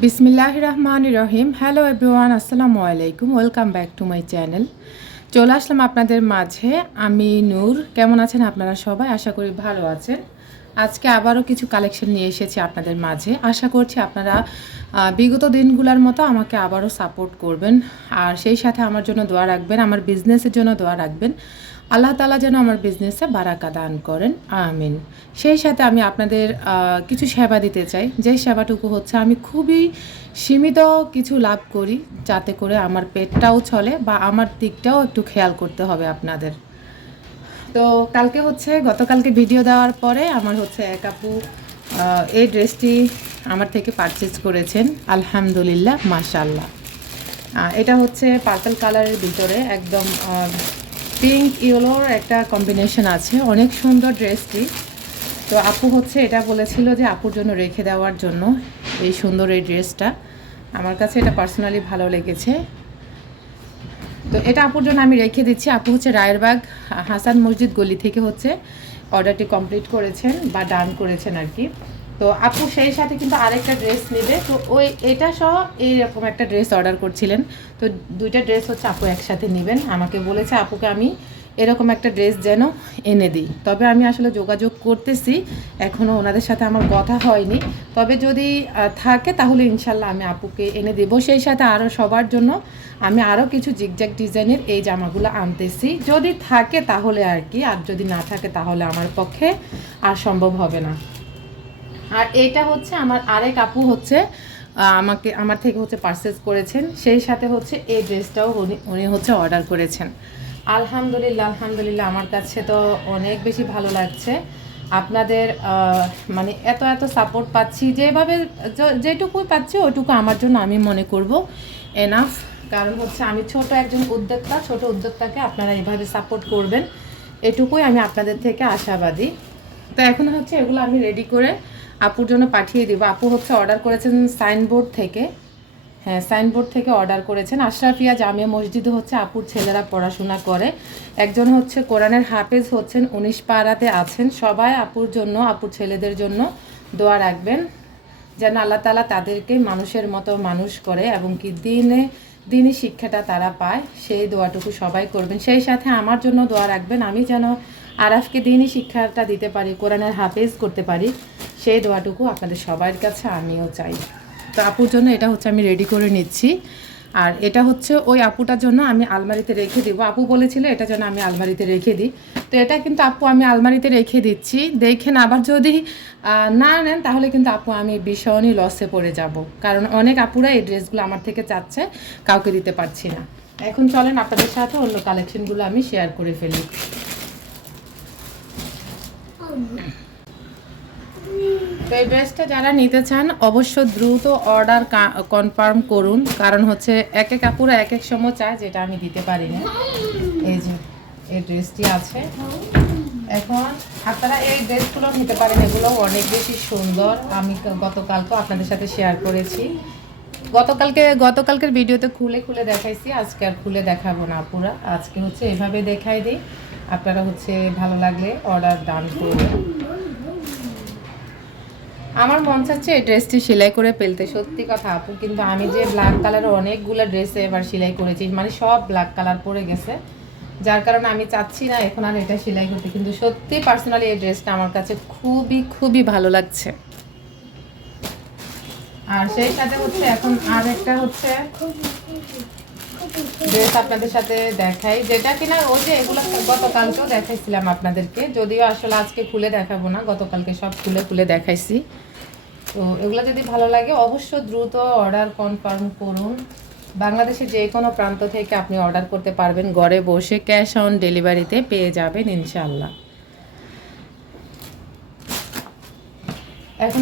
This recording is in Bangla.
বিসমিল্লাহ রহমান রহিম হ্যালো এভরিওয়ান আসসালামু আলাইকুম। Welcome back to my channel চলে আসলাম আপনাদের মাঝে। আমি নূর। কেমন আছেন আপনারা সবাই? আশা করি ভালো আছেন। আজকে আবারও কিছু কালেকশন নিয়ে এসেছি আপনাদের মাঝে। আশা করছি আপনারা বিগত দিনগুলোর মতো আমাকে আবারও সাপোর্ট করবেন। আর সেই সাথে আমার জন্য দোয়া রাখবেন, আমার বিজনেসের জন্য দোয়া রাখবেন। আল্লাহ তালা যেন আমার বিজনেসে বারাকা দান করেন, আমিন। সেই সাথে আমি আপনাদের কিছু সেবা দিতে চাই। যে সেবাটুকু হচ্ছে আমি খুবই সীমিত কিছু লাভ করি, যাতে করে আমার পেটটাও চলে বা আমার দিকটাও একটু খেয়াল করতে হবে আপনাদের। তো কালকে হচ্ছে, গতকালকে ভিডিও দেওয়ার পরে আমার হচ্ছে এক আপু এই ড্রেসটি আমার থেকে পারচেজ করেছেন। আলহামদুলিল্লাহ মাশাল্লাহ এটা হচ্ছে পার্পল কালারের ভিতরে একদম পিঙ্ক, ইয়েলোর একটা কম্বিনেশন আছে। অনেক সুন্দর ড্রেসটি। তো আপু হচ্ছে এটা বলেছিল যে আপুর জন্য রেখে দেওয়ার জন্য এই সুন্দর এই ড্রেসটা। আমার কাছে এটা পার্সোনালি ভালো লেগেছে। তো এটা আপুর জন্য আমি রেখে দিচ্ছি। আপু হচ্ছে রায়েরবাগ, হাসান মসজিদ গলি থেকে হচ্ছে অর্ডারটি কমপ্লিট করেছেন বা ডান করেছেন আর কি। তো আপু সেই সাথে কিন্তু আরেকটা ড্রেস নেবে। তো ওই এটা সহ এইরকম একটা ড্রেস অর্ডার করছিলেন। তো দুইটা ড্রেস হচ্ছে আপু একসাথে নেবেন। আমাকে বলেছে, আপুকে আমি এরকম একটা ড্রেস যেন এনে দিই। তবে আমি আসলে যোগাযোগ করতেছি। এখনও ওনাদের সাথে আমার কথা হয়নি। তবে যদি থাকে তাহলে ইনশাল্লাহ আমি আপুকে এনে দেবো। সেই সাথে আরও সবার জন্য আমি আরও কিছু জিগজ্যাগ ডিজাইনের এই জামাগুলো আনতেছি। যদি থাকে তাহলে আর কি, আর যদি না থাকে তাহলে আমার পক্ষে আর সম্ভব হবে না। আর এটা হচ্ছে আমার আরেক আপু হচ্ছে আমাকে, আমার থেকে হচ্ছে পারচেস করেছেন। সেই সাথে হচ্ছে এই ড্রেসটাও উনি উনি হচ্ছে অর্ডার করেছেন। আলহামদুলিল্লাহ আলহামদুলিল্লাহ, আমার কাছে তো অনেক বেশি ভালো লাগছে। আপনাদের মানে এত এত সাপোর্ট পাচ্ছি, যেভাবে যেটুকুই পাচ্ছি ওইটুকু আমার জন্য আমি মনে করব। এনাফ কারণ হচ্ছে আমি ছোট একজন উদ্যোক্তা, ছোট উদ্যোক্তাকে আপনারা এভাবে সাপোর্ট করবেন। এটুকুই আমি আপনাদের থেকে আশাবাদী। তো এখন হচ্ছে এগুলো আমি রেডি করে আপুর জন্য পাঠিয়ে দিব। আপু হচ্ছে অর্ডার করেছেন সাইনবোর্ড থেকে। হ্যাঁ সাইনবোর্ড থেকে অর্ডার করেছেন। আশরাফিয়া জামিয়া মসজিদে হচ্ছে আপুর ছেলেরা পড়াশোনা করে। একজন হচ্ছে কোরআনের হাফেজ হচ্ছেন উনিশ পাড়াতে আছেন। সবাই আপুর জন্য, আপুর ছেলেদের জন্য দোয়া রাখবেন। যেন আল্লাহ তালা তাদেরকে মানুষের মতো মানুষ করে এবং কি দিনে দিনই শিক্ষাটা তারা পায়, সেই দোয়াটুকু সবাই করবেন। সেই সাথে আমার জন্য দোয়া রাখবেন। আমি যেন আরাফকে দিনই শিক্ষাটা দিতে পারি, কোরআনের হাফেজ করতে পারি। সেই দোয়াটুকু আপনাদের সবার কাছে আমিও চাই। তো আপুর জন্য এটা হচ্ছে আমি রেডি করে নিচ্ছি। আর এটা হচ্ছে ওই আপুটার জন্য আমি আলমারিতে রেখে দিব। আপু বলেছিল এটা যেন আমি আলমারিতে রেখে দিই। তো এটা কিন্তু আপু আমি আলমারিতে রেখে দিচ্ছি। দেখেন আবার যদি না নেন, তাহলে কিন্তু আপু আমি ভীষণই লসে পড়ে যাব। কারণ অনেক আপুরা এই ড্রেসগুলো আমার থেকে চাচ্ছে, কাউকে দিতে পারছি না। এখন চলেন আপনাদের সাথে অন্য কালেকশনগুলো আমি শেয়ার করে ফেলি। তো এই ড্রেসটা যারা নিতে চান, অবশ্য দ্রুত অর্ডার কনফার্ম করুন। কারণ হচ্ছে এক এক কাপুরা এক এক সময় চায়, যেটা আমি দিতে পারি না। এই যে, এই ড্রেসটি আছে। এখন আপনারা এই ড্রেসগুলো নিতে পারেন, এগুলো অনেক বেশি সুন্দর। আমি গতকালকেও আপনাদের সাথে শেয়ার করেছি। গতকালকে, গতকালকের ভিডিওতে খুলে খুলে দেখাইছি, আজকে আর খুলে দেখাবো না পুরা আজকে হচ্ছে এভাবে দেখাই দিই। আপনারা হচ্ছে ভালো লাগলে অর্ডার ডান করবেন আমার মন চাচ্ছে এই ড্রেসটি সেলাই করে ফেলতে, সত্যি কথা আপু। কিন্তু আমি যে ব্ল্যাক কালারের অনেকগুলো ড্রেসে এবার সেলাই করেছি মানে সব ব্ল্যাক কালার পরে গেছে। যার কারণে আমি চাচ্ছি না এখন আর এটা সেলাই করতে, কিন্তু সত্যি পার্সোনালি এই ড্রেসটা আমার কাছে খুবই খুবই ভালো লাগছে। আর সেই সাথে হচ্ছে এখন আর একটা হচ্ছে ড্রেস আপনাদের সাথে দেখাই। যেটা কিনা ওই যে এগুলো গতকালকেও দেখাইছিলাম আপনাদেরকে। যদিও আসলে আজকে খুলে দেখাবো না, গতকালকে সব খুলে খুলে দেখাইছি। তো এগুলো যদি ভালো লাগে অবশ্য দ্রুত অর্ডার কনফার্ম করুন। বাংলাদেশের যে কোনো প্রান্ত থেকে আপনি অর্ডার করতে পারবেন। ঘরে বসে ক্যাশ অন ডেলিভারিতে পেয়ে যাবেন ইনশাল্লাহ এখন